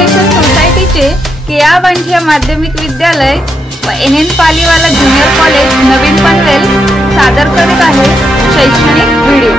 Education सोसायटीचे केआ बांठिया माध्यमिक विद्यालय व NN पालीवाला ज्युनियर कॉलेज नवीन पनवेल सादर करीत आहे शैक्षणिक व्हिडिओ।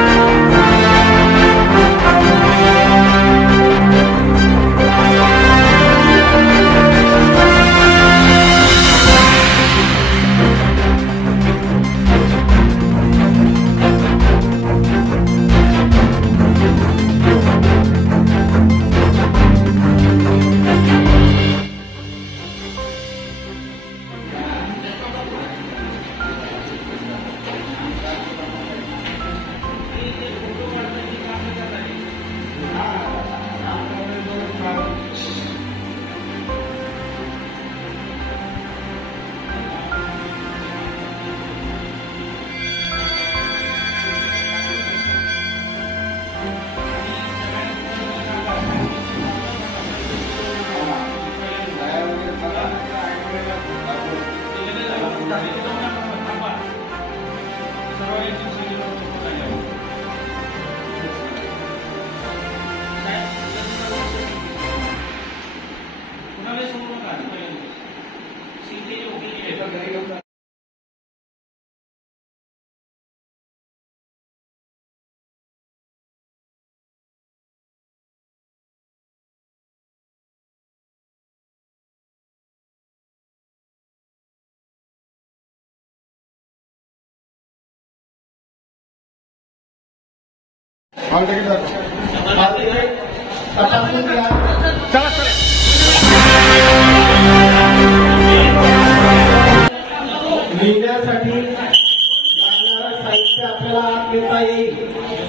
लिहिण्यासाठी लागणारं साहित्य आपल्याला आत घेता येईल।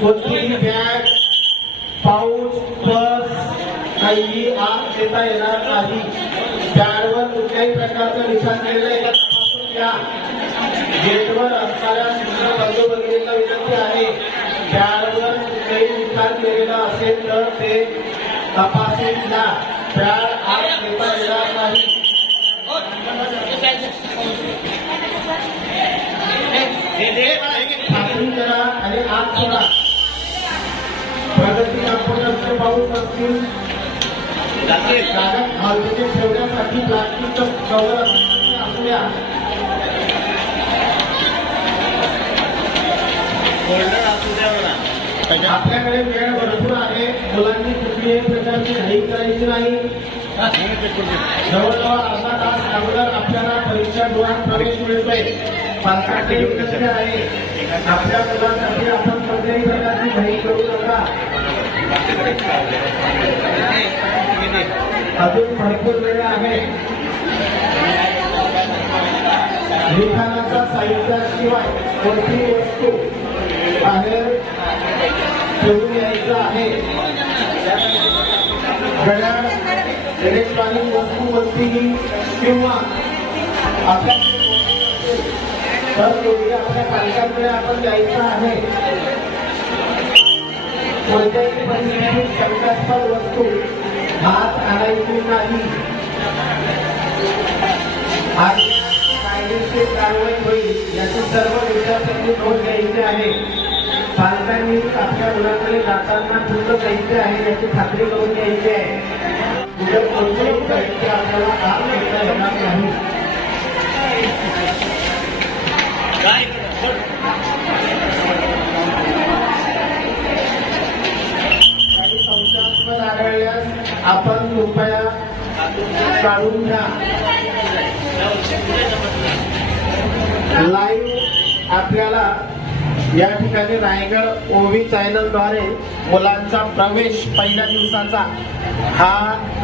कोणतीही बॅग, पाऊच, पर्स काही आत घेता येणार नाही। बॅगवर कुठल्याही प्रकारचं निशाण केलेलं आहे का तपासून घ्या। गेटवर असणाऱ्या शिक्षक बंधू भगिनींना विनंती आहे, बॅगवर कुठल्याही निशाण केलेलं असेल तर ते तपासून घ्या। बॅग आत घेता येणार नाही। खात्री करा आणि आत सोडा। प्रगती कॉम्प्युटरचे पाऊस असतील, कागद हलके ठेवण्यासाठी प्लास्टिकचं कव्हर असू द्या। आपल्याकडे वेळ भरपूर आहे, मुलांनी कुठल्याही प्रकारची घाई करायची नाही। जवळजवळ अर्धा तास अगोदर आपल्याला परीक्षा गृहात प्रवेश मिळतोय। पालकांची विनंती आहे, आपल्या मुलांसाठी आपण कोणत्याही प्रकारची घाई करू नका। अजून भरपूर वेळ आहे। लिखाणाच्या साहित्याशिवाय कोणतीही वस्तू बाहेर ठेवून यायचं आहे। घड्याळ, इलेक्ट्रॉनिक वस्तू कोणतीही किंवा आपल्या आपल्या पालकांकडे आपण जायचं आहे। कोणत्याही परिस्थितीत शंकास्पद वस्तू हात आणायची नाही। कायदेशीर कारवाई होईल याची सर्व विद्यार्थ्यांनी नोंद घ्यायची आहे। पालकांनी आपल्या मुलांकडे जाताना पूर्ण साहित्य आहे याची खात्री करून घ्यायची आहे। उद्या कोणतेही साहित्य आपल्याला आत घेता येणार नाही। काही संशयास्पद आढळल्यास आपण कृपया काढून घ्या। लाईव्ह आपल्याला या ठिकाणी रायगड ओवी चॅनलद्वारे मुलांचा प्रवेश पहिल्या दिवसाचा हा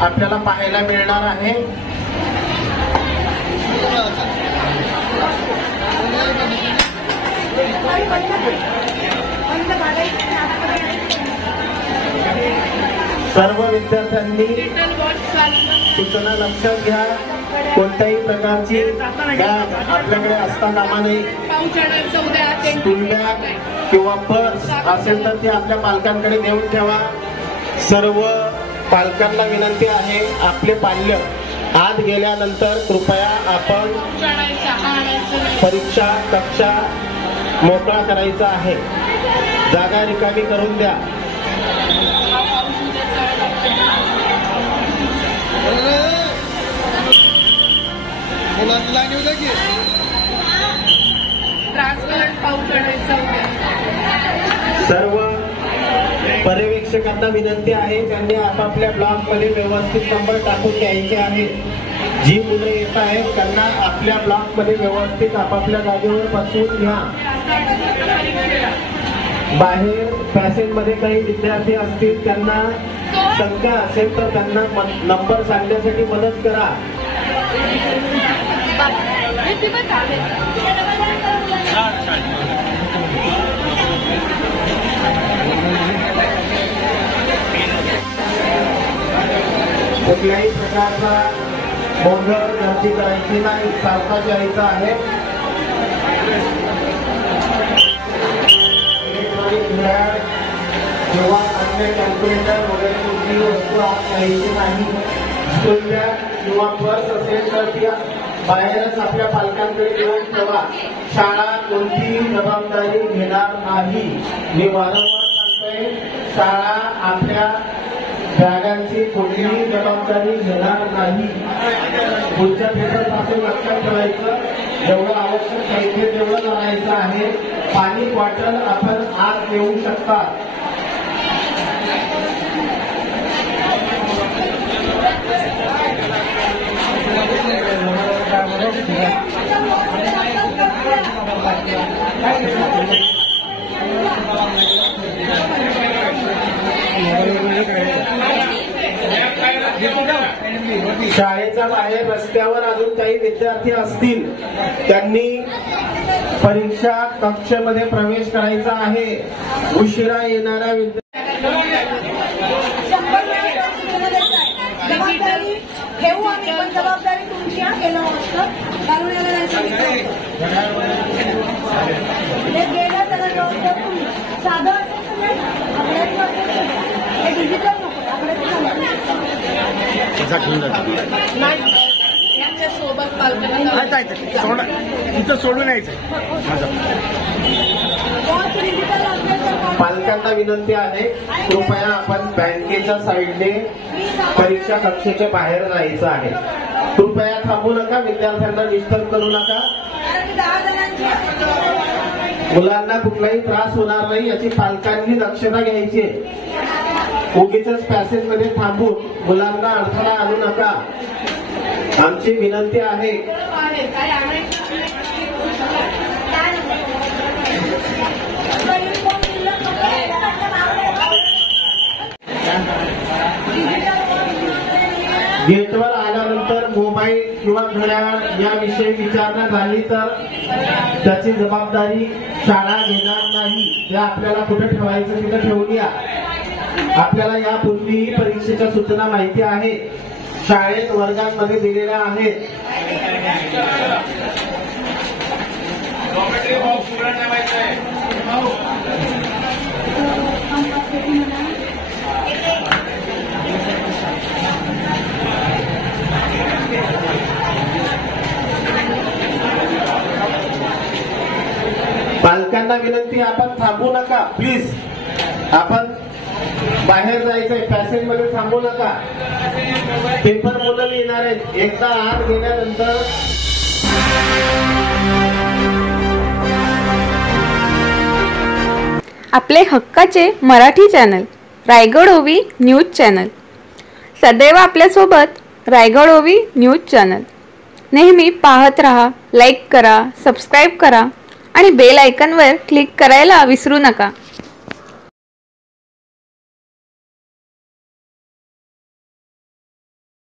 आपल्याला पाहायला मिळणार आहे। सर्व विद्यार्थ्यांनी सूचना लक्षात घ्या, कोणत्याही प्रकारची बॅग आपल्याकडे असता कामा नये। स्कूल बॅग किंवा पर्स असेल तर ती आपल्या पालकांकडे देऊन ठेवा। सर्व पालकांना विनंती आहे, आपले पाल्य आत गेल्यानंतर कृपया आपण परीक्षा कक्षा मोकळा करायचा आहे, जागा रिकामी करून द्या। सर्व पर्यवेक्षकांना विनंती आहे, त्यांनी आपापल्या ब्लॉक मध्ये व्यवस्थित नंबर टाकून द्यायचे आहे। जी मुलं येत आहेत त्यांना आपल्या ब्लॉक मध्ये व्यवस्थित आपापल्या जागेवर बसवून घ्या। बाहेर पॅसेज मध्ये काही विद्यार्थी असतील, त्यांना शंका असेल तर त्यांना नंबर सांगण्यासाठी मदत करा। कुठल्याही प्रकारचा गोंधळ गर्दी करायची नाही, सावकाश यायचं आहे। इलेक्ट्रॉनिक घड्याळ किंवा अन्य कॅल्क्युलेटर वगैरे कोणतीही वस्तू आत घ्यायची नाही। स्कूल बॅग किंवा पर्स असेल तर ती बाहेरच आपल्या पालकांकडे घेऊन ठेवा। शाळा कोणतीही जबाबदारी घेणार नाही। मी वारंवार सांगतोय, शाळा आपल्या बॅगांची कोणतीही जबाबदारी घेणार नाही। पुढच्या पेपर पासून लक्षात ठेवायचं, जेवढं आवश्यक साहित्य तेवढं आणायचं आहे। पाणी बॉटल आपण आत नेऊ शकता। शाळेच्या बाहेर रस्त्यावर अजून काही विद्यार्थी असतील, त्यांनी परीक्षा कक्षेमध्ये प्रवेश करायचा आहे। उशिरा येणाऱ्या जबाबदारी घेऊ आम्ही, पण जबाबदारी तुमची गेलं असतं घालून यायला नाही सांगितलं। गेलं त्याला जबाबदार तुम्ही। साधं असेल तर आकड्याचं असेल हे डिजिटल नको, आकड्याचं नाही। यांच्या सोबत तिथं सोडून यायचं। पालकांना विनंती आहे, कृपया आपण बँकेच्या साईडने परीक्षा कक्षेच्या बाहेर जायचं आहे। कृपया थांबू नका, विद्यार्थ्यांना डिस्टर्ब करू नका। मुलांना कुठलाही त्रास होणार नाही याची पालकांनी दक्षता घ्यायची। उगीच पॅसेज मध्ये थांबून मुलांना अडथळा आणू नका, आमची विनंती आहे। गेटवर आल्यानंतर मोबाईल किंवा घड्याळ याविषयी विचारणा झाली तर त्याची जबाबदारी शाळा घेणार नाही। ते आपल्याला कुठे ठेवायचं तिथे ठेवून या। आपल्याला यापूर्वीही परीक्षेच्या सूचना माहिती आहे, शाळेत वर्गांमध्ये दिलेल्या आहेत। पालकांना विनंती, आपण थांबू नका प्लीज। आपण बाहेर जायचंय, पॅसेज मध्ये थांबू नका। पेपर मुलं येणार आहेत, एकदा आत गेल्यानंतर आपले हक्काचे मराठी चॅनल रायगड ओवी न्यूज चॅनल, सदैव आपल्यासोबत रायगड ओवी न्यूज चॅनल। नेहमी पाहत रहा, लाईक करा, सबस्क्राईब करा आणि बेल आयकॉनवर क्लिक करायला विसरू नका।